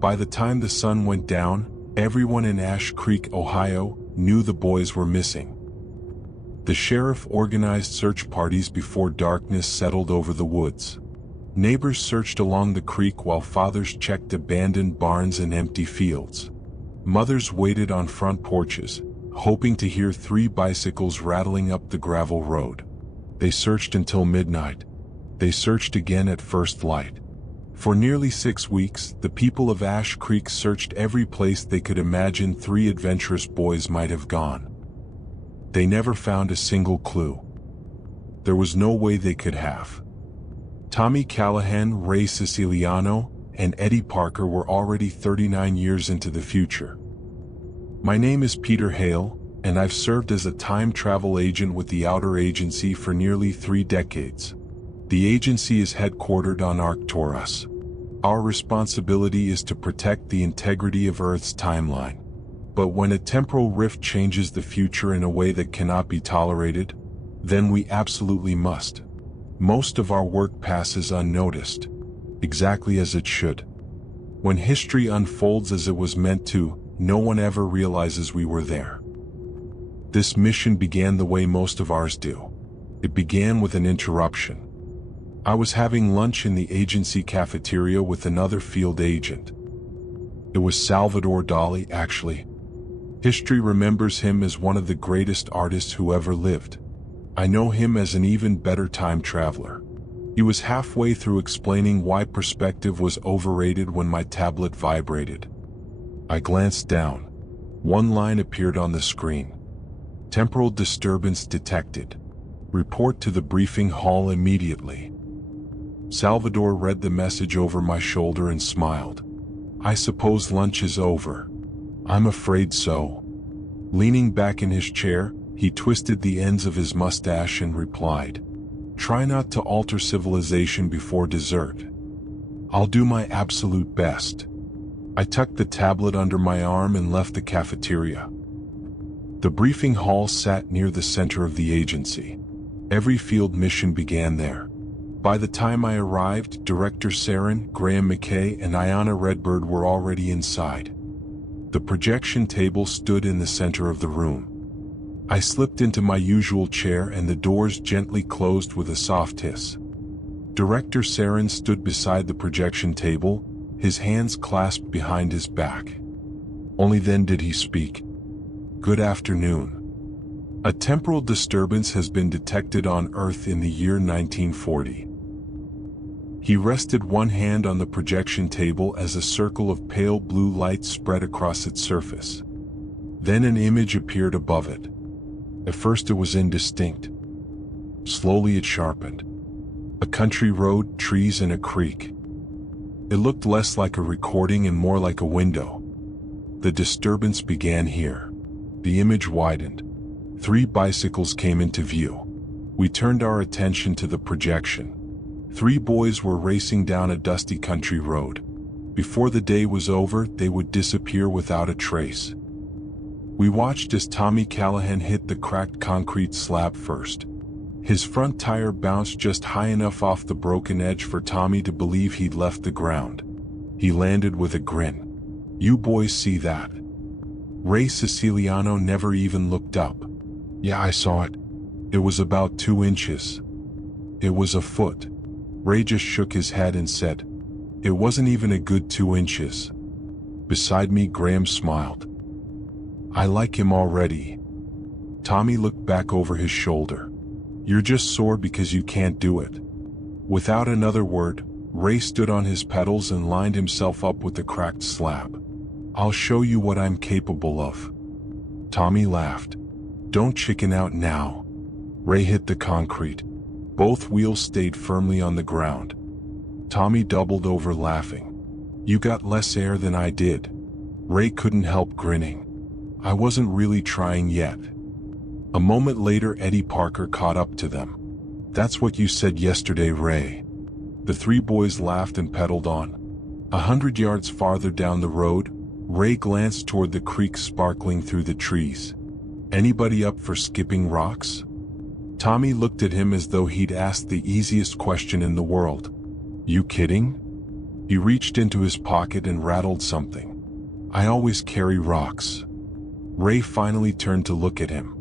By the time the sun went down, everyone in Ash Creek, Ohio, knew the boys were missing. The sheriff organized search parties before darkness settled over the woods. Neighbors searched along the creek while fathers checked abandoned barns and empty fields. Mothers waited on front porches, hoping to hear 3 bicycles rattling up the gravel road. They searched until midnight. They searched again at first light. For nearly 6 weeks, the people of Ash Creek searched every place they could imagine 3 adventurous boys might have gone. They never found a single clue. There was no way they could have. Tommy Callahan, Ray Siciliano, and Eddie Parker were already 39 years into the future. My name is Peter Hale, and I've served as a time travel agent with the Outer Agency for nearly 3 decades. The agency is headquartered on Arcturus. Our responsibility is to protect the integrity of Earth's timeline. But when a temporal rift changes the future in a way that cannot be tolerated, then we absolutely must. Most of our work passes unnoticed, exactly as it should. When history unfolds as it was meant to, no one ever realizes we were there. This mission began the way most of ours do. It began with an interruption. I was having lunch in the agency cafeteria with another field agent. It was Salvador Dali, actually. History remembers him as one of the greatest artists who ever lived. I know him as an even better time traveler. He was halfway through explaining why perspective was overrated when my tablet vibrated. I glanced down. One line appeared on the screen. Temporal disturbance detected. Report to the briefing hall immediately. Salvador read the message over my shoulder and smiled. I suppose lunch is over. I'm afraid so. Leaning back in his chair, he twisted the ends of his mustache and replied, "Try not to alter civilization before dessert." "I'll do my absolute best." I tucked the tablet under my arm and left the cafeteria. The briefing hall sat near the center of the agency. Every field mission began there. By the time I arrived, Director Saren, Graham McKay, and Ayanna Redbird were already inside. The projection table stood in the center of the room. I slipped into my usual chair and the doors gently closed with a soft hiss. Director Saren stood beside the projection table, his hands clasped behind his back. Only then did he speak. "Good afternoon. A temporal disturbance has been detected on Earth in the year 1940. He rested one hand on the projection table as a circle of pale blue light spread across its surface. Then an image appeared above it. At first it was indistinct. Slowly it sharpened. A country road, trees, and a creek. It looked less like a recording and more like a window. The disturbance began here. The image widened. 3 bicycles came into view. We turned our attention to the projection. 3 boys were racing down a dusty country road. Before the day was over, they would disappear without a trace. We watched as Tommy Callahan hit the cracked concrete slab first. His front tire bounced just high enough off the broken edge for Tommy to believe he'd left the ground. He landed with a grin. "You boys see that?" Ray Siciliano never even looked up. "Yeah, I saw it. It was about 2 inches. It was a foot." Ray just shook his head and said, "It wasn't even a good 2 inches." Beside me, Graham smiled. "I like him already." Tommy looked back over his shoulder. "You're just sore because you can't do it." Without another word, Ray stood on his pedals and lined himself up with the cracked slab. "I'll show you what I'm capable of." Tommy laughed. "Don't chicken out now." Ray hit the concrete. Both wheels stayed firmly on the ground. Tommy doubled over laughing. "You got less air than I did." Ray couldn't help grinning. I wasn't really trying yet. A moment later, Eddie Parker caught up to them. "That's what you said yesterday, Ray." The 3 boys laughed and pedaled on. 100 yards farther down the road, Ray glanced toward the creek sparkling through the trees. "Anybody up for skipping rocks?" Tommy looked at him as though he'd asked the easiest question in the world. "You kidding?" He reached into his pocket and rattled something. "I always carry rocks." Ray finally turned to look at him.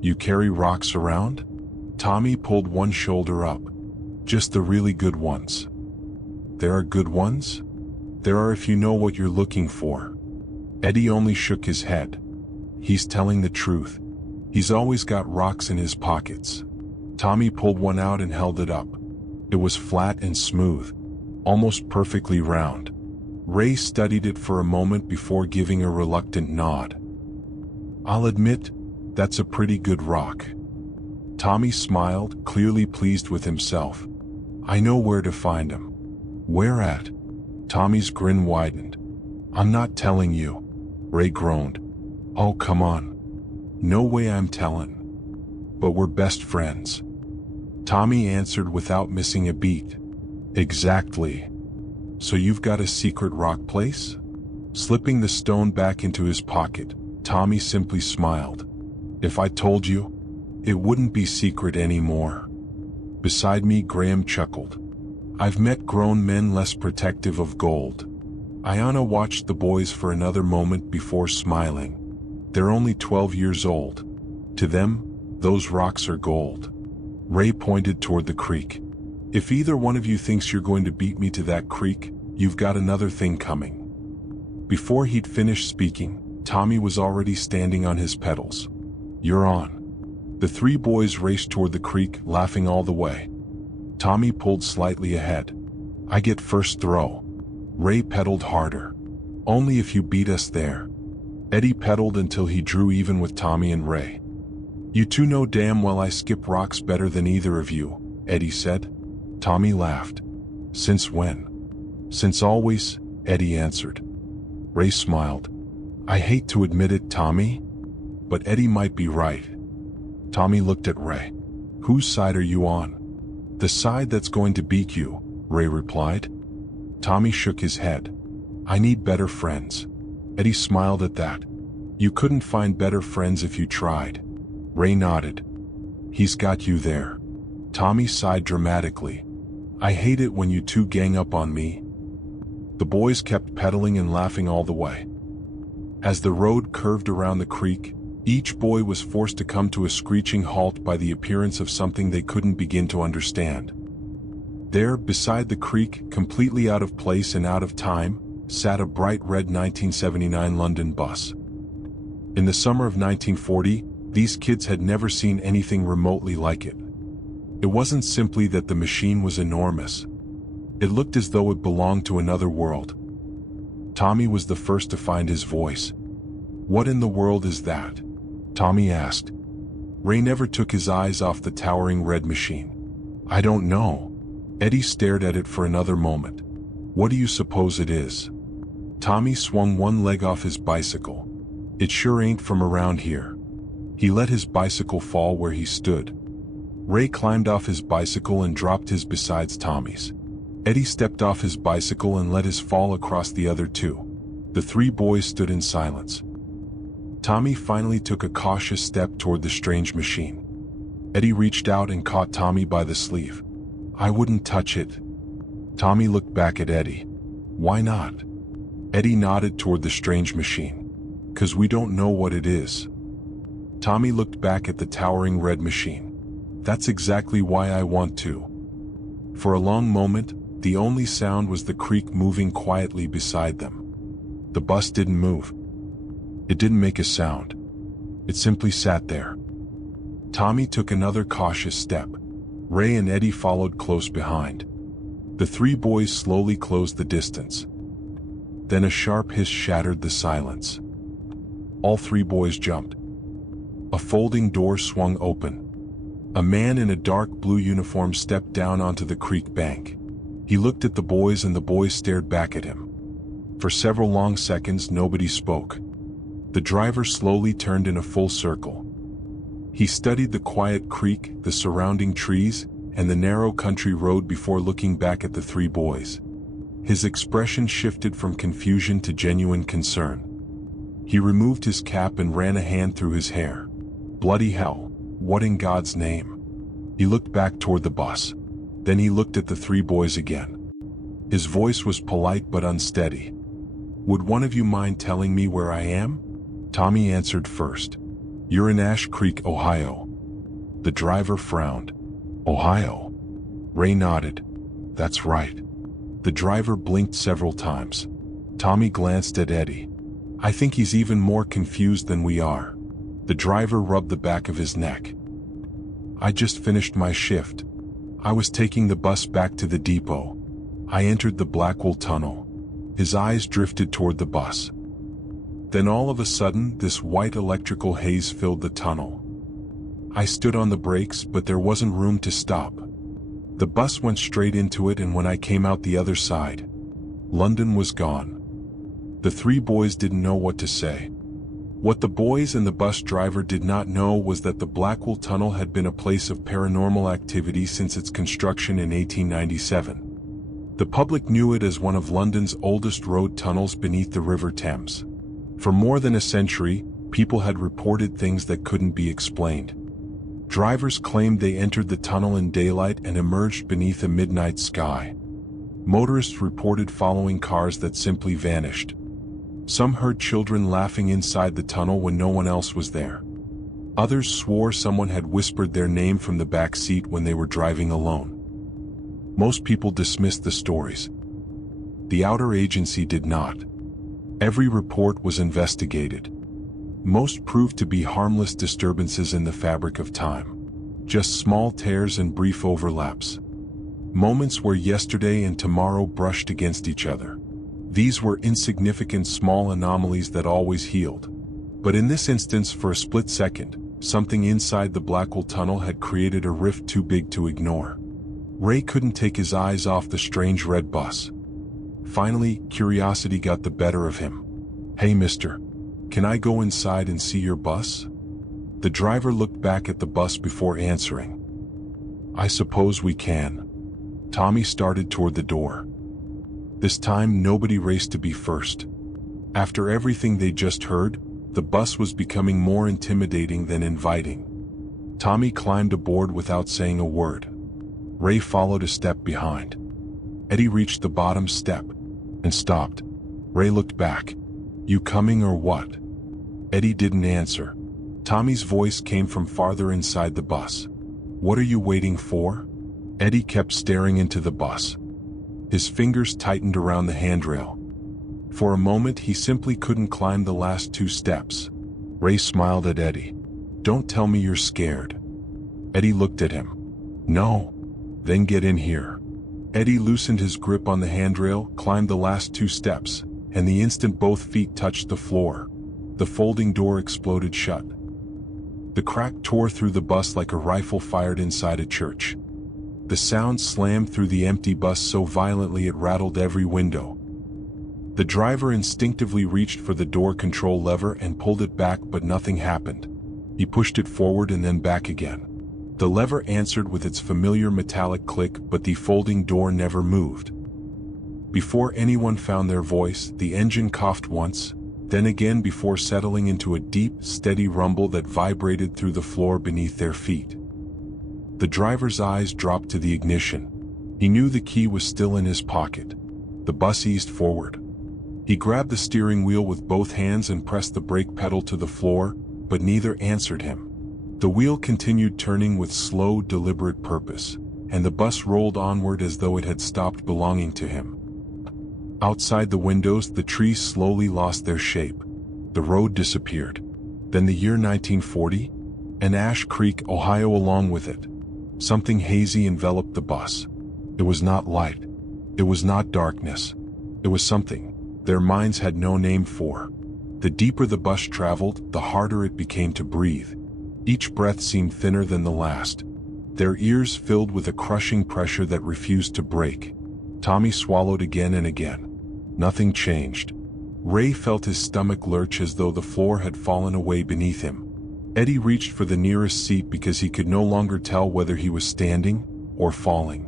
"You carry rocks around?" Tommy pulled one shoulder up. "Just the really good ones." "There are good ones?" "There are if you know what you're looking for." Eddie only shook his head. "He's telling the truth. He's always got rocks in his pockets." Tommy pulled one out and held it up. It was flat and smooth, almost perfectly round. Ray studied it for a moment before giving a reluctant nod. "I'll admit, that's a pretty good rock." Tommy smiled, clearly pleased with himself. "I know where to find him." "Where at?" Tommy's grin widened. "I'm not telling you." Ray groaned. "Oh, come on. No way I'm telling." "But we're best friends." Tommy answered without missing a beat. "Exactly. So you've got a secret rock place?" Slipping the stone back into his pocket, Tommy simply smiled. "If I told you, it wouldn't be secret anymore." Beside me, Graham chuckled. "I've met grown men less protective of gold." Ayana watched the boys for another moment before smiling. "They're only 12 years old. To them, those rocks are gold." Ray pointed toward the creek. "If either one of you thinks you're going to beat me to that creek, you've got another thing coming." Before he'd finished speaking, Tommy was already standing on his pedals. "You're on." The three boys raced toward the creek, laughing all the way. Tommy pulled slightly ahead. "I get first throw." Ray pedaled harder. "Only if you beat us there." Eddie pedaled until he drew even with Tommy and Ray. "You two know damn well I skip rocks better than either of you," Eddie said. Tommy laughed. "Since when?" "Since always," Eddie answered. Ray smiled. "I hate to admit it, Tommy, but Eddie might be right." Tommy looked at Ray. "Whose side are you on?" "The side that's going to beat you," Ray replied. Tommy shook his head. "I need better friends." Eddie smiled at that. "You couldn't find better friends if you tried." Ray nodded. "He's got you there." Tommy sighed dramatically. "I hate it when you two gang up on me." The boys kept pedaling and laughing all the way. As the road curved around the creek, each boy was forced to come to a screeching halt by the appearance of something they couldn't begin to understand. There, beside the creek, completely out of place and out of time, sat a bright red 1979 London bus. In the summer of 1940, these kids had never seen anything remotely like it. It wasn't simply that the machine was enormous. It looked as though it belonged to another world. Tommy was the first to find his voice. "What in the world is that?" Tommy asked. Ray never took his eyes off the towering red machine. "I don't know." Eddie stared at it for another moment. "What do you suppose it is?" Tommy swung one leg off his bicycle. "It sure ain't from around here." He let his bicycle fall where he stood. Ray climbed off his bicycle and dropped his beside Tommy's. Eddie stepped off his bicycle and let his fall across the other two. The three boys stood in silence. Tommy finally took a cautious step toward the strange machine. Eddie reached out and caught Tommy by the sleeve. "I wouldn't touch it." Tommy looked back at Eddie. "Why not?" Eddie nodded toward the strange machine. "'Cause we don't know what it is." Tommy looked back at the towering red machine. "That's exactly why I want to." For a long moment, the only sound was the creek moving quietly beside them. The bus didn't move. It didn't make a sound. It simply sat there. Tommy took another cautious step. Ray and Eddie followed close behind. The three boys slowly closed the distance. Then a sharp hiss shattered the silence. All three boys jumped. A folding door swung open. A man in a dark blue uniform stepped down onto the creek bank. He looked at the boys and the boys stared back at him. For several long seconds, nobody spoke. The driver slowly turned in a full circle. He studied the quiet creek, the surrounding trees, and the narrow country road before looking back at the three boys. His expression shifted from confusion to genuine concern. He removed his cap and ran a hand through his hair. "Bloody hell, what in God's name?" He looked back toward the bus. Then he looked at the three boys again. His voice was polite but unsteady. "Would one of you mind telling me where I am?" Tommy answered first. "You're in Ash Creek, Ohio." The driver frowned. "Ohio?" Ray nodded. "That's right." The driver blinked several times. Tommy glanced at Eddie. "I think he's even more confused than we are." The driver rubbed the back of his neck. "I just finished my shift. I was taking the bus back to the depot. I entered the Blackwell Tunnel." His eyes drifted toward the bus. Then all of a sudden, this white electrical haze filled the tunnel. I stood on the brakes, but there wasn't room to stop. The bus went straight into it, and when I came out the other side, London was gone. The three boys didn't know what to say. What the boys and the bus driver did not know was that the Blackwell Tunnel had been a place of paranormal activity since its construction in 1897. The public knew it as one of London's oldest road tunnels beneath the River Thames. For more than a century, people had reported things that couldn't be explained. Drivers claimed they entered the tunnel in daylight and emerged beneath a midnight sky. Motorists reported following cars that simply vanished. Some heard children laughing inside the tunnel when no one else was there. Others swore someone had whispered their name from the back seat when they were driving alone. Most people dismissed the stories. The outer agency did not. Every report was investigated. Most proved to be harmless disturbances in the fabric of time. Just small tears and brief overlaps. Moments where yesterday and tomorrow brushed against each other. These were insignificant small anomalies that always healed. But in this instance, for a split second, something inside the Blackwell Tunnel had created a rift too big to ignore. Ray couldn't take his eyes off the strange red bus. Finally, curiosity got the better of him. "Hey mister, can I go inside and see your bus?" The driver looked back at the bus before answering. "I suppose we can." Tommy started toward the door. This time nobody raced to be first. After everything they just heard, the bus was becoming more intimidating than inviting. Tommy climbed aboard without saying a word. Ray followed a step behind. Eddie reached the bottom step and stopped. Ray looked back. "You coming or what?" Eddie didn't answer. Tommy's voice came from farther inside the bus. "What are you waiting for?" Eddie kept staring into the bus. His fingers tightened around the handrail. For a moment he simply couldn't climb the last 2 steps. Ray smiled at Eddie. "Don't tell me you're scared." Eddie looked at him. "No." "Then get in here." Eddie loosened his grip on the handrail, climbed the last 2 steps, and the instant both feet touched the floor, the folding door exploded shut. The crack tore through the bus like a rifle fired inside a church. The sound slammed through the empty bus so violently it rattled every window. The driver instinctively reached for the door control lever and pulled it back, but nothing happened. He pushed it forward and then back again. The lever answered with its familiar metallic click, but the folding door never moved. Before anyone found their voice, the engine coughed once, then again before settling into a deep, steady rumble that vibrated through the floor beneath their feet. The driver's eyes dropped to the ignition. He knew the key was still in his pocket. The bus eased forward. He grabbed the steering wheel with both hands and pressed the brake pedal to the floor, but neither answered him. The wheel continued turning with slow, deliberate purpose, and the bus rolled onward as though it had stopped belonging to him. Outside the windows, the trees slowly lost their shape. The road disappeared. Then the year 1940, and Ash Creek, Ohio along with it. Something hazy enveloped the bus. It was not light. It was not darkness. It was something their minds had no name for. The deeper the bus traveled, the harder it became to breathe. Each breath seemed thinner than the last. Their ears filled with a crushing pressure that refused to break. Tommy swallowed again and again. Nothing changed. Ray felt his stomach lurch as though the floor had fallen away beneath him. Eddie reached for the nearest seat because he could no longer tell whether he was standing or falling.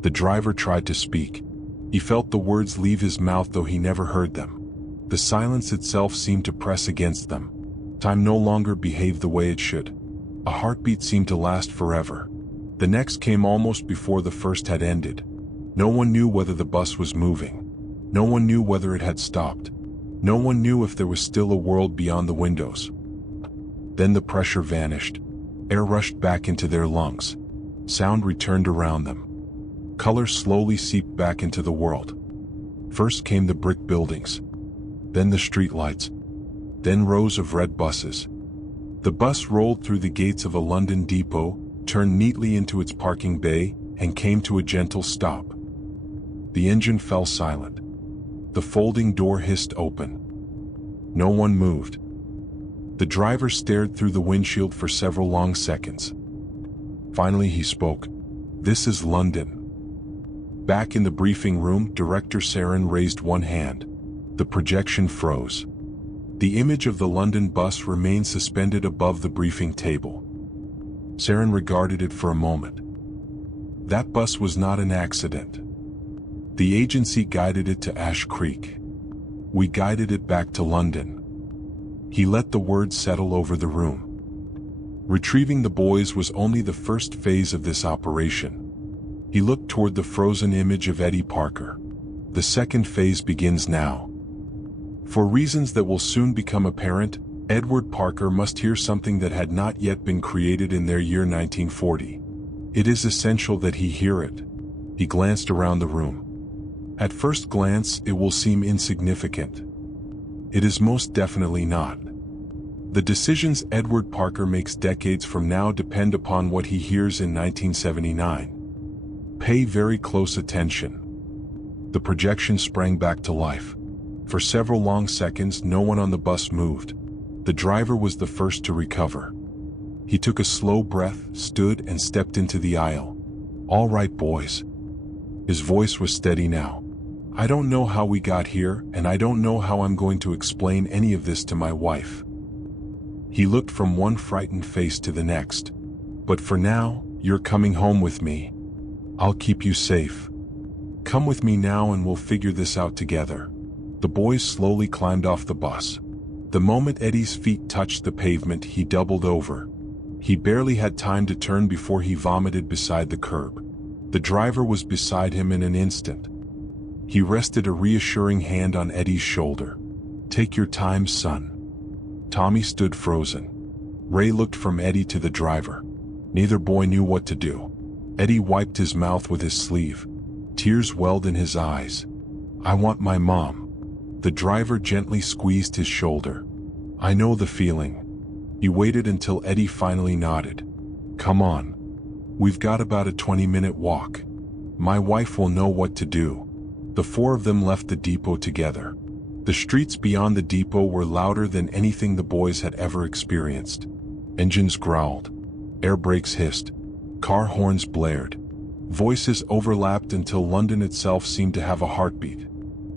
The driver tried to speak. He felt the words leave his mouth, though he never heard them. The silence itself seemed to press against them. Time no longer behaved the way it should. A heartbeat seemed to last forever. The next came almost before the first had ended. No one knew whether the bus was moving. No one knew whether it had stopped. No one knew if there was still a world beyond the windows. Then the pressure vanished. Air rushed back into their lungs. Sound returned around them. Color slowly seeped back into the world. First came the brick buildings. Then the streetlights. Then rows of red buses. The bus rolled through the gates of a London depot, turned neatly into its parking bay, and came to a gentle stop. The engine fell silent. The folding door hissed open. No one moved. The driver stared through the windshield for several long seconds. Finally he spoke. "This is London." Back in the briefing room, Director Saren raised one hand. The projection froze. The image of the London bus remained suspended above the briefing table. Saren regarded it for a moment. That bus was not an accident. The agency guided it to Ash Creek. We guided it back to London. He let the words settle over the room. Retrieving the boys was only the first phase of this operation. He looked toward the frozen image of Eddie Parker. The second phase begins now. For reasons that will soon become apparent, Edward Parker must hear something that had not yet been created in their year 1940. It is essential that he hear it. He glanced around the room. At first glance, it will seem insignificant. It is most definitely not. The decisions Edward Parker makes decades from now depend upon what he hears in 1979. Pay very close attention. The projection sprang back to life. For several long seconds, no one on the bus moved. The driver was the first to recover. He took a slow breath, stood, and stepped into the aisle. "All right, boys." His voice was steady now. "I don't know how we got here, and I don't know how I'm going to explain any of this to my wife." He looked from one frightened face to the next. "But for now, you're coming home with me. I'll keep you safe. Come with me now and we'll figure this out together." The boys slowly climbed off the bus. The moment Eddie's feet touched the pavement, he doubled over. He barely had time to turn before he vomited beside the curb. The driver was beside him in an instant. He rested a reassuring hand on Eddie's shoulder. "Take your time, son." Tommy stood frozen. Ray looked from Eddie to the driver. Neither boy knew what to do. Eddie wiped his mouth with his sleeve. Tears welled in his eyes. "I want my mom." The driver gently squeezed his shoulder. "I know the feeling." He waited until Eddie finally nodded. "Come on. We've got about a 20-minute walk. My wife will know what to do." The four of them left the depot together. The streets beyond the depot were louder than anything the boys had ever experienced. Engines growled. Air brakes hissed. Car horns blared. Voices overlapped until London itself seemed to have a heartbeat.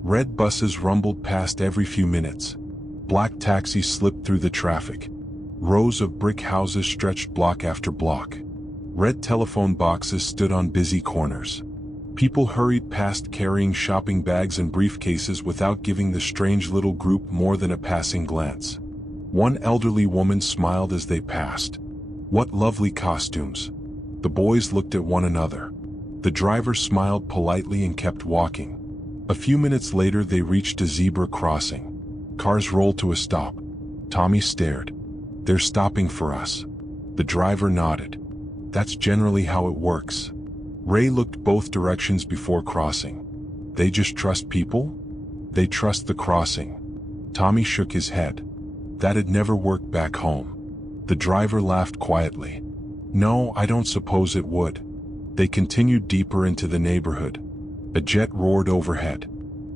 Red buses rumbled past every few minutes. Black taxis slipped through the traffic. Rows of brick houses stretched block after block. Red telephone boxes stood on busy corners. People hurried past carrying shopping bags and briefcases without giving the strange little group more than a passing glance. One elderly woman smiled as they passed. "What lovely costumes." The boys looked at one another. The driver smiled politely and kept walking. A few minutes later they reached a zebra crossing. Cars rolled to a stop. Tommy stared. "They're stopping for us." The driver nodded. "That's generally how it works." Ray looked both directions before crossing. "They just trust people?" "They trust the crossing." Tommy shook his head. "That'd never work back home." The driver laughed quietly. "No, I don't suppose it would." They continued deeper into the neighborhood. A jet roared overhead.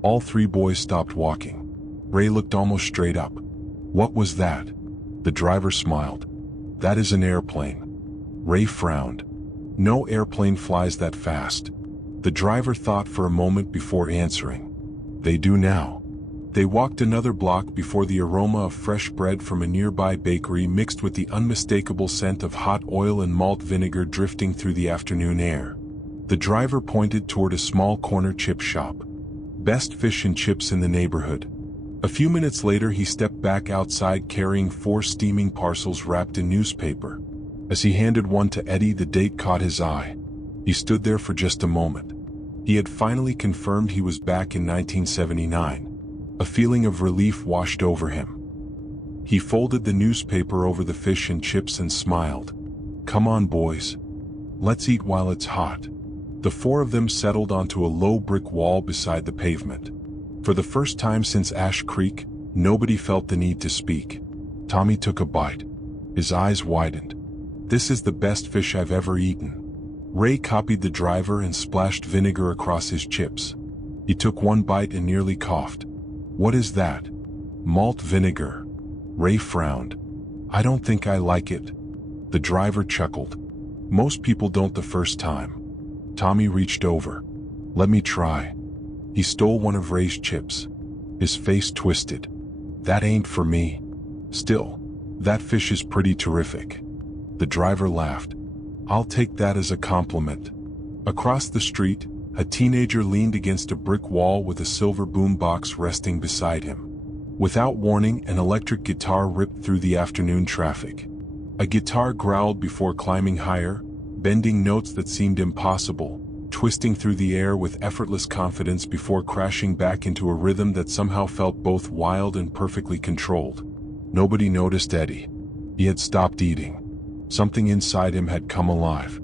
All three boys stopped walking. Ray looked almost straight up. "What was that?" The driver smiled. "That is an airplane." Ray frowned. "No airplane flies that fast." The driver thought for a moment before answering. "They do now." They walked another block before the aroma of fresh bread from a nearby bakery mixed with the unmistakable scent of hot oil and malt vinegar drifting through the afternoon air. The driver pointed toward a small corner chip shop. Best fish and chips in the neighborhood. A few minutes later he stepped back outside carrying 4 steaming parcels wrapped in newspaper. As he handed one to Eddie, the date caught his eye. He stood there for just a moment. He had finally confirmed he was back in 1979. A feeling of relief washed over him. He folded the newspaper over the fish and chips and smiled. "Come on, boys. Let's eat while it's hot." The four of them settled onto a low brick wall beside the pavement. For the first time since Ash Creek, nobody felt the need to speak. Tommy took a bite. His eyes widened. "This is the best fish I've ever eaten." Ray copied the driver and splashed vinegar across his chips. He took one bite and nearly coughed. "What is that?" "Malt vinegar." Ray frowned. "I don't think I like it." The driver chuckled. "Most people don't the first time." Tommy reached over. "Let me try." He stole one of Ray's chips. His face twisted. "That ain't for me." "Still, that fish is pretty terrific." The driver laughed. "I'll take that as a compliment." Across the street, a teenager leaned against a brick wall with a silver boombox resting beside him. Without warning, an electric guitar ripped through the afternoon traffic. A guitar growled before climbing higher, bending notes that seemed impossible, twisting through the air with effortless confidence before crashing back into a rhythm that somehow felt both wild and perfectly controlled. Nobody noticed Eddie. He had stopped eating. Something inside him had come alive.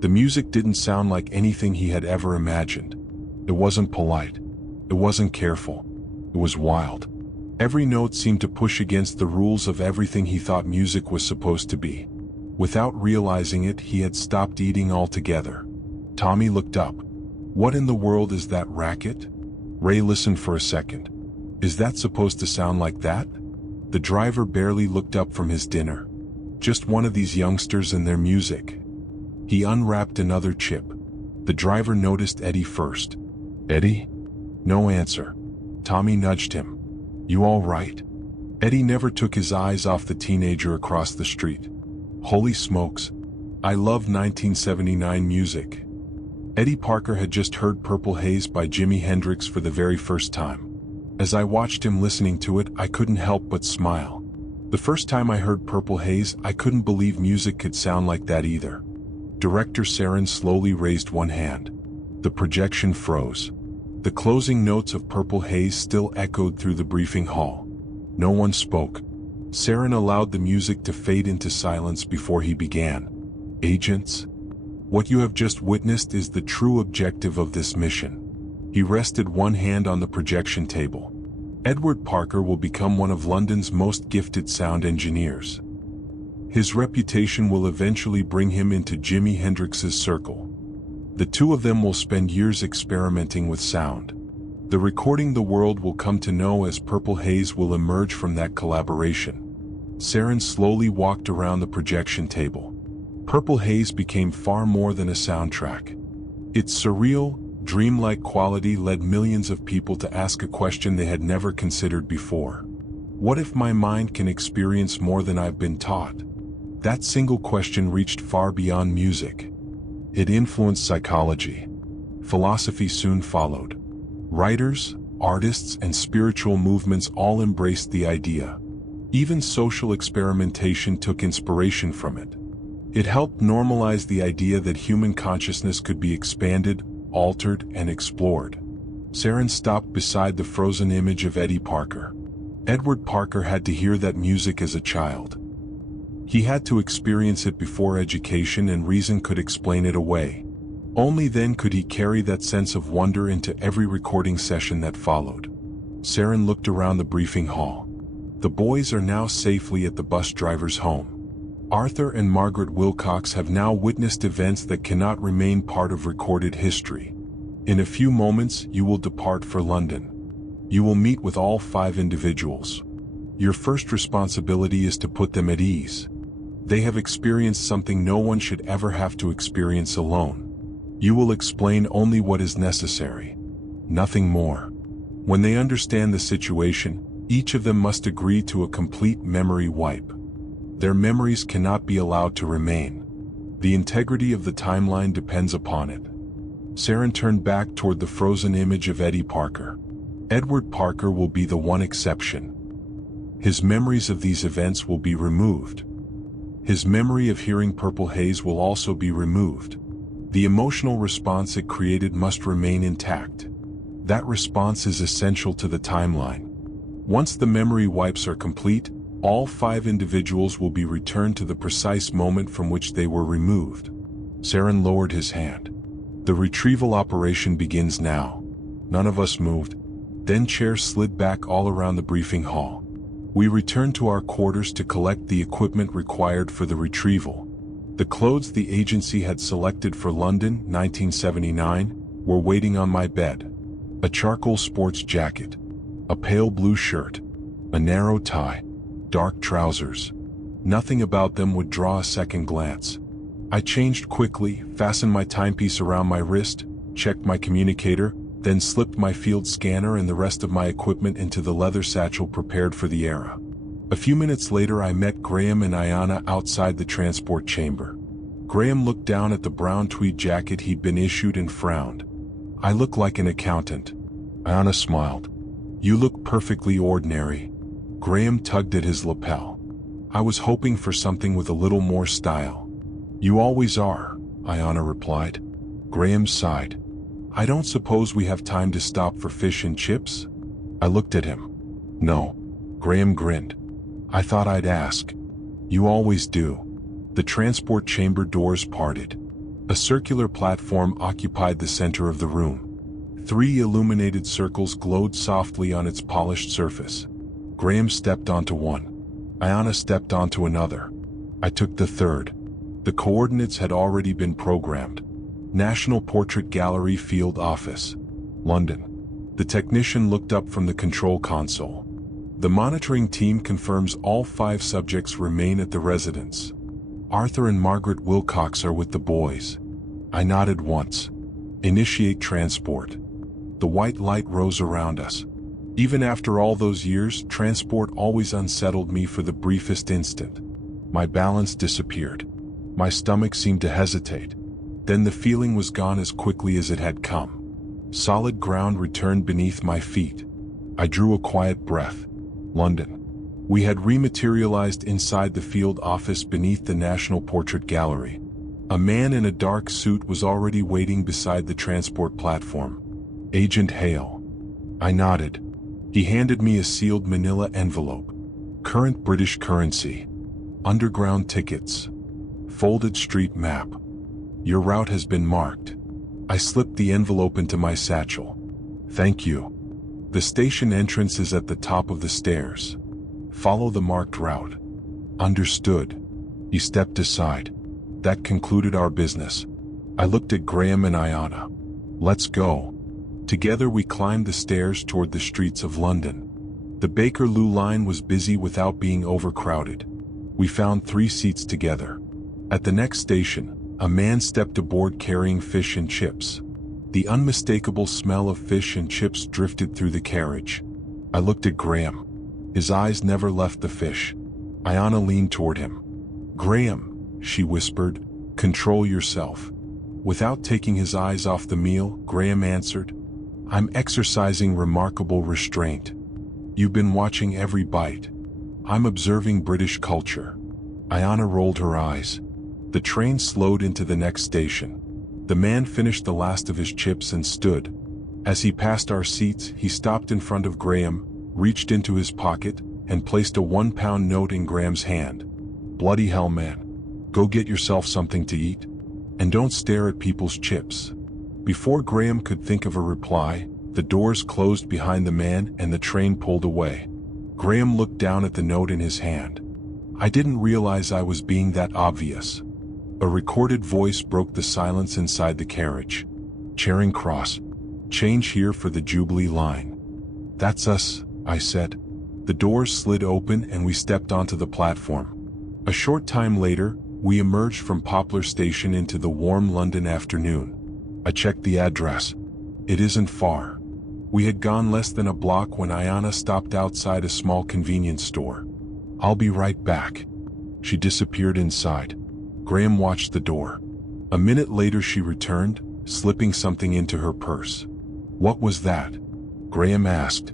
The music didn't sound like anything he had ever imagined. It wasn't polite. It wasn't careful. It was wild. Every note seemed to push against the rules of everything he thought music was supposed to be. Without realizing it, he had stopped eating altogether. Tommy looked up. "What in the world is that racket?" Ray listened for a second. "Is that supposed to sound like that?" The driver barely looked up from his dinner. "Just one of these youngsters and their music." He unwrapped another chip. The driver noticed Eddie first. "Eddie?" No answer. Tommy nudged him. "You all right?" Eddie never took his eyes off the teenager across the street. "Holy smokes. I love 1979 music." Eddie Parker had just heard Purple Haze by Jimi Hendrix for the very first time. As I watched him listening to it, I couldn't help but smile. The first time I heard Purple Haze, I couldn't believe music could sound like that either. Director Sarin slowly raised one hand. The projection froze. The closing notes of Purple Haze still echoed through the briefing hall. No one spoke. Sarin allowed the music to fade into silence before he began. "Agents, what you have just witnessed is the true objective of this mission." He rested one hand on the projection table. "Edward Parker will become one of London's most gifted sound engineers. His reputation will eventually bring him into Jimi Hendrix's circle. The two of them will spend years experimenting with sound. The recording the world will come to know as Purple Haze will emerge from that collaboration." Sarin slowly walked around the projection table. Purple Haze became far more than a soundtrack. Its surreal, dreamlike quality led millions of people to ask a question they had never considered before. What if my mind can experience more than I've been taught? That single question reached far beyond music. It influenced psychology. Philosophy soon followed. Writers, artists, and spiritual movements all embraced the idea. Even social experimentation took inspiration from it. It helped normalize the idea that human consciousness could be expanded, altered, and explored. Sarin stopped beside the frozen image of Eddie Parker. Edward Parker had to hear that music as a child. He had to experience it before education and reason could explain it away. Only then could he carry that sense of wonder into every recording session that followed. Sarin looked around the briefing hall. The boys are now safely at the bus driver's home. Arthur and Margaret Wilcox have now witnessed events that cannot remain part of recorded history. In a few moments, you will depart for London. You will meet with all 5 individuals. Your first responsibility is to put them at ease. They have experienced something no one should ever have to experience alone. You will explain only what is necessary. Nothing more. When they understand the situation, each of them must agree to a complete memory wipe. Their memories cannot be allowed to remain. The integrity of the timeline depends upon it. Sarin turned back toward the frozen image of Eddie Parker. Edward Parker will be the one exception. His memories of these events will be removed. His memory of hearing Purple Haze will also be removed. The emotional response it created must remain intact. That response is essential to the timeline. Once the memory wipes are complete, all 5 individuals will be returned to the precise moment from which they were removed. Saren lowered his hand. The retrieval operation begins now. None of us moved. Then chairs slid back all around the briefing hall. We returned to our quarters to collect the equipment required for the retrieval. The clothes the agency had selected for London, 1979, were waiting on my bed. A charcoal sports jacket, a pale blue shirt, a narrow tie, dark trousers. Nothing about them would draw a second glance. I changed quickly, fastened my timepiece around my wrist, checked my communicator, then slipped my field scanner and the rest of my equipment into the leather satchel prepared for the era. A few minutes later I met Graham and Ayanna outside the transport chamber. Graham looked down at the brown tweed jacket he'd been issued and frowned. I look like an accountant. Ayanna smiled. You look perfectly ordinary. Graham tugged at his lapel. I was hoping for something with a little more style. You always are, Ayanna replied. Graham sighed. I don't suppose we have time to stop for fish and chips? I looked at him. No. Graham grinned. I thought I'd ask. You always do. The transport chamber doors parted. A circular platform occupied the center of the room. 3 illuminated circles glowed softly on its polished surface. Graham stepped onto one. Ayanna stepped onto another. I took the third. The coordinates had already been programmed. National Portrait Gallery Field Office, London. The technician looked up from the control console. The monitoring team confirms all 5 subjects remain at the residence. Arthur and Margaret Wilcox are with the boys. I nodded once. Initiate transport. The white light rose around us. Even after all those years, transport always unsettled me for the briefest instant. My balance disappeared. My stomach seemed to hesitate. Then the feeling was gone as quickly as it had come. Solid ground returned beneath my feet. I drew a quiet breath. London. We had rematerialized inside the field office beneath the National Portrait Gallery. A man in a dark suit was already waiting beside the transport platform. Agent Hale. I nodded. He handed me a sealed manila envelope. Current British currency. Underground tickets. Folded street map. Your route has been marked. I slipped the envelope into my satchel. Thank you. The station entrance is at the top of the stairs. Follow the marked route. Understood. He stepped aside. That concluded our business. I looked at Graham and Ayanna. Let's go. Together we climbed the stairs toward the streets of London. The Bakerloo line was busy without being overcrowded. We found 3 seats together. At the next station, a man stepped aboard carrying fish and chips. The unmistakable smell of fish and chips drifted through the carriage. I looked at Graham. His eyes never left the fish. Ayanna leaned toward him. Graham, she whispered, control yourself. Without taking his eyes off the meal, Graham answered, I'm exercising remarkable restraint. You've been watching every bite. I'm observing British culture. Ayanna rolled her eyes. The train slowed into the next station. The man finished the last of his chips and stood. As he passed our seats, he stopped in front of Graham, reached into his pocket, and placed a £1 note in Graham's hand. Bloody hell, man. Go get yourself something to eat. And don't stare at people's chips. Before Graham could think of a reply, the doors closed behind the man and the train pulled away. Graham looked down at the note in his hand. I didn't realize I was being that obvious. A recorded voice broke the silence inside the carriage. Charing Cross. Change here for the Jubilee line. That's us, I said. The doors slid open and we stepped onto the platform. A short time later, we emerged from Poplar Station into the warm London afternoon. I checked the address. It isn't far. We had gone less than a block when Ayanna stopped outside a small convenience store. I'll be right back. She disappeared inside. Graham watched the door. A minute later she returned, slipping something into her purse. What was that? Graham asked.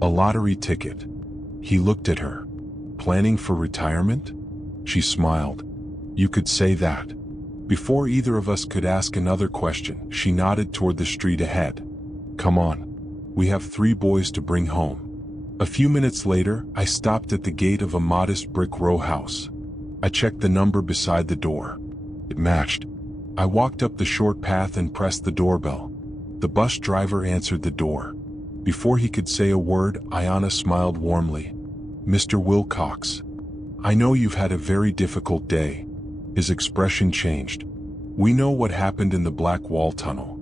A lottery ticket. He looked at her. Planning for retirement? She smiled. You could say that. Before either of us could ask another question, she nodded toward the street ahead. "Come on. We have 3 boys to bring home." A few minutes later, I stopped at the gate of a modest brick row house. I checked the number beside the door. It matched. I walked up the short path and pressed the doorbell. The bus driver answered the door. Before he could say a word, Ayanna smiled warmly. "Mr. Wilcox, I know you've had a very difficult day." His expression changed. "We know what happened in the Black Wall Tunnel.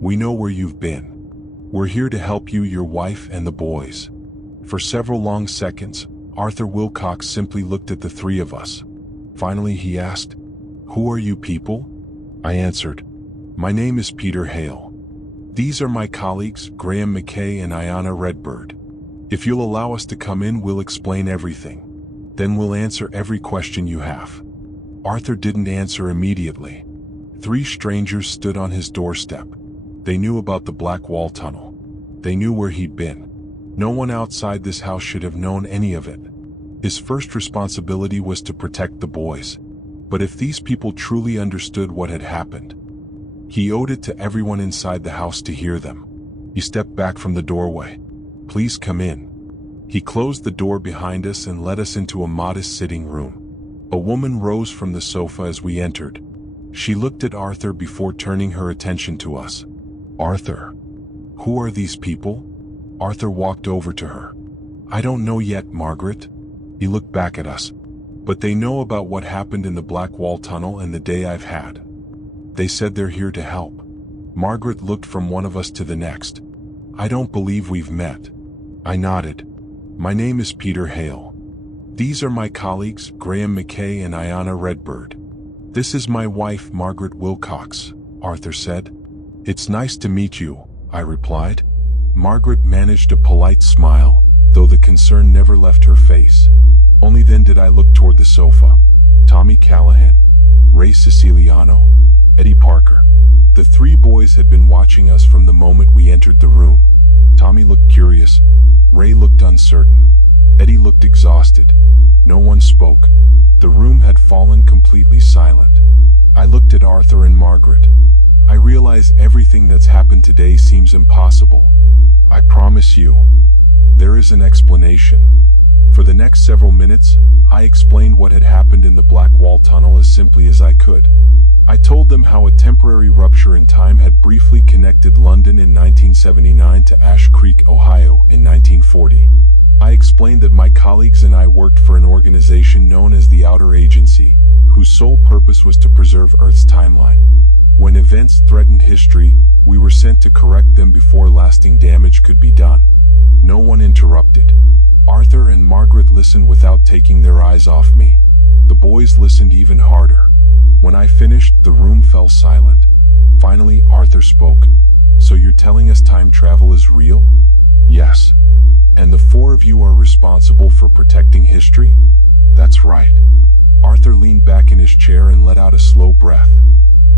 We know where you've been. We're here to help you, your wife, and the boys." For several long seconds, Arthur Wilcox simply looked at the 3 of us. Finally he asked, "Who are you people?" I answered, "My name is Peter Hale. These are my colleagues, Graham McKay and Ayanna Redbird. If you'll allow us to come in, we'll explain everything. Then we'll answer every question you have." Arthur didn't answer immediately. 3 strangers stood on his doorstep. They knew about the Black Wall Tunnel. They knew where he'd been. No one outside this house should have known any of it. His first responsibility was to protect the boys. But if these people truly understood what had happened, he owed it to everyone inside the house to hear them. He stepped back from the doorway. "Please come in." He closed the door behind us and led us into a modest sitting room. A woman rose from the sofa as we entered. She looked at Arthur before turning her attention to us. "Arthur, who are these people?" Arthur walked over to her. "I don't know yet, Margaret." He looked back at us. "But they know about what happened in the Black Wall Tunnel and the day I've had. They said they're here to help." Margaret looked from one of us to the next. "I don't believe we've met." I nodded. "My name is Peter Hale. These are my colleagues, Graham McKay and Ayanna Redbird. This is my wife, Margaret Wilcox," Arthur said. "It's nice to meet you," I replied. Margaret managed a polite smile, though the concern never left her face. Only then did I look toward the sofa. Tommy Callahan, Ray Siciliano, Eddie Parker. The 3 boys had been watching us from the moment we entered the room. Tommy looked curious. Ray looked uncertain. Eddie looked exhausted. No one spoke. The room had fallen completely silent. I looked at Arthur and Margaret. I realize everything that's happened today seems impossible. I promise you, there is an explanation. For the next several minutes, I explained what had happened in the Black Wall Tunnel as simply as I could. I told them how a temporary rupture in time had briefly connected London in 1979 to Ash Creek, Ohio in 1940. I explained that my colleagues and I worked for an organization known as the Outer Agency, whose sole purpose was to preserve Earth's timeline. When events threatened history, we were sent to correct them before lasting damage could be done. No one interrupted. Arthur and Margaret listened without taking their eyes off me. The boys listened even harder. When I finished, the room fell silent. Finally, Arthur spoke. "So you're telling us time travel is real?" "Yes." "And the 4 of you are responsible for protecting history?" "That's right." Arthur leaned back in his chair and let out a slow breath.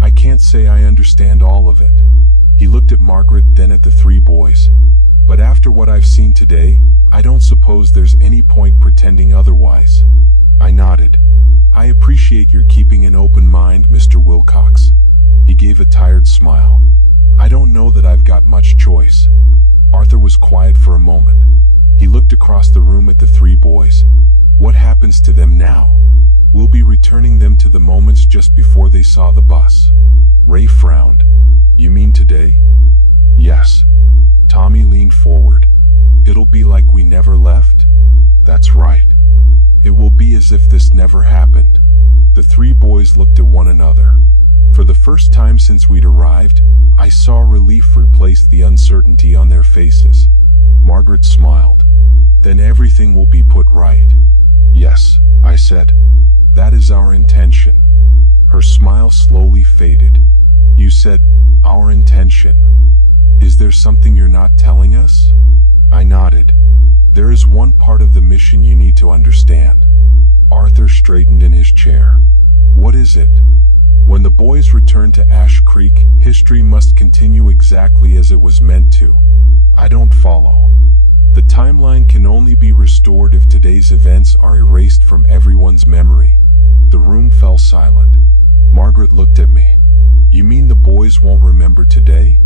"I can't say I understand all of it." He looked at Margaret, then at the 3 boys. "But after what I've seen today, I don't suppose there's any point pretending otherwise." I nodded. "I appreciate your keeping an open mind, Mr. Wilcox." He gave a tired smile. "I don't know that I've got much choice." Arthur was quiet for a moment. He looked across the room at the 3 boys. "What happens to them now?" "We'll be returning them to the moments just before they saw the bus." Ray frowned. "You mean today?" "Yes." Tommy leaned forward. "It'll be like we never left?" "That's right. It will be as if this never happened." The 3 boys looked at one another. For the first time since we'd arrived, I saw relief replace the uncertainty on their faces. Margaret smiled. "Then everything will be put right." "Yes," I said. "That is our intention." Her smile slowly faded. "You said, our intention. Is there something you're not telling us?" I nodded. "There is one part of the mission you need to understand." Arthur straightened in his chair. "What is it?" "When the boys return to Ash Creek, history must continue exactly as it was meant to." "I don't follow." "The timeline can only be restored if today's events are erased from everyone's memory." The room fell silent. Margaret looked at me. You mean the boys won't remember today?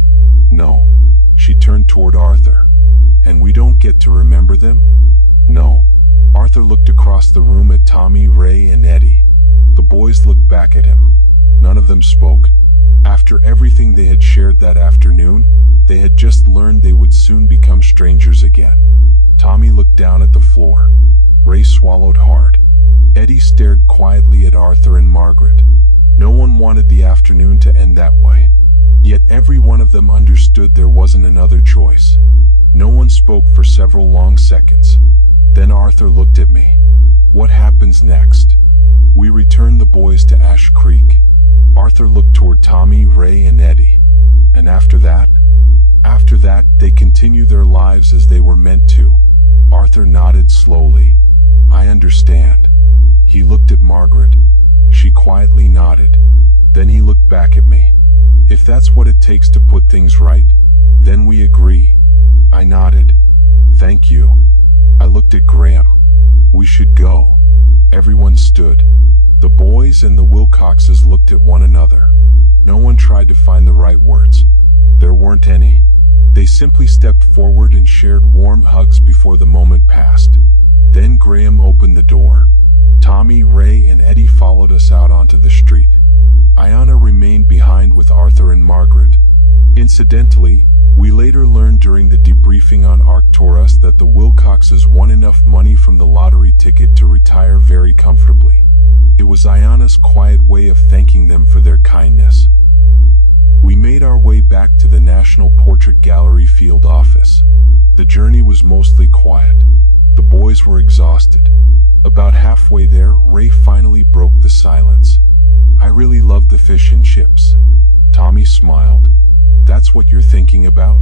No. She turned toward Arthur. And we don't get to remember them? No. Arthur looked across the room at Tommy, Ray, and Eddie. The boys looked back at him. None of them spoke. After everything they had shared that afternoon, they had just learned they would soon become strangers again. Tommy looked down at the floor. Ray swallowed hard. Eddie stared quietly at Arthur and Margaret. No one wanted the afternoon to end that way. Yet every one of them understood there wasn't another choice. No one spoke for several long seconds. Then Arthur looked at me. What happens next? We returned the boys to Ash Creek. Arthur looked toward Tommy, Ray, and Eddie. And after that? After that, they continue their lives as they were meant to. Arthur nodded slowly. I understand. He looked at Margaret. She quietly nodded. Then he looked back at me. If that's what it takes to put things right, then we agree. I nodded. Thank you. I looked at Graham. We should go. Everyone stood. The boys and the Wilcoxes looked at one another. No one tried to find the right words. There weren't any. They simply stepped forward and shared warm hugs before the moment passed. Then Graham opened the door. Tommy, Ray, and Eddie followed us out onto the street. Ayanna remained behind with Arthur and Margaret. Incidentally, we later learned during the debriefing on Arcturus that the Wilcoxes won enough money from the lottery ticket to retire very comfortably. It was Ayanna's quiet way of thanking them for their kindness. We made our way back to the National Portrait Gallery field office. The journey was mostly quiet. The boys were exhausted. About halfway there, Ray finally broke the silence. I really loved the fish and chips. Tommy smiled. That's what you're thinking about?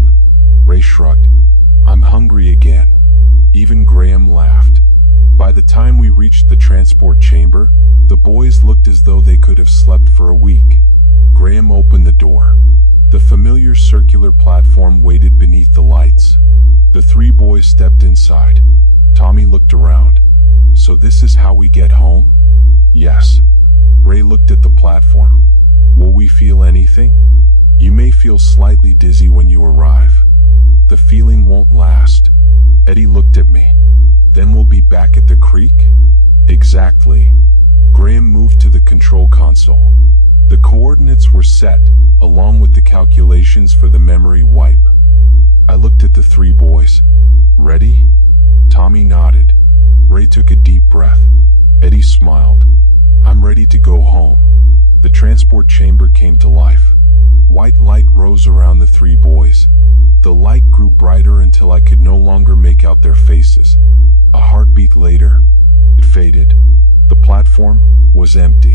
Ray shrugged. I'm hungry again. Even Graham laughed. By the time we reached the transport chamber, the boys looked as though they could have slept for a week. Graham opened the door. The familiar circular platform waited beneath the lights. The three boys stepped inside. Tommy looked around. So this is how we get home? Yes. Ray looked at the platform. Will we feel anything? You may feel slightly dizzy when you arrive. The feeling won't last. Eddie looked at me. Then we'll be back at the creek? Exactly. Graham moved to the control console. The coordinates were set, along with the calculations for the memory wipe. I looked at the three boys. Ready? Tommy nodded. Ray took a deep breath. Eddie smiled. I'm ready to go home. The transport chamber came to life. White light rose around the three boys. The light grew brighter until I could no longer make out their faces. A heartbeat later, it faded. The platform was empty.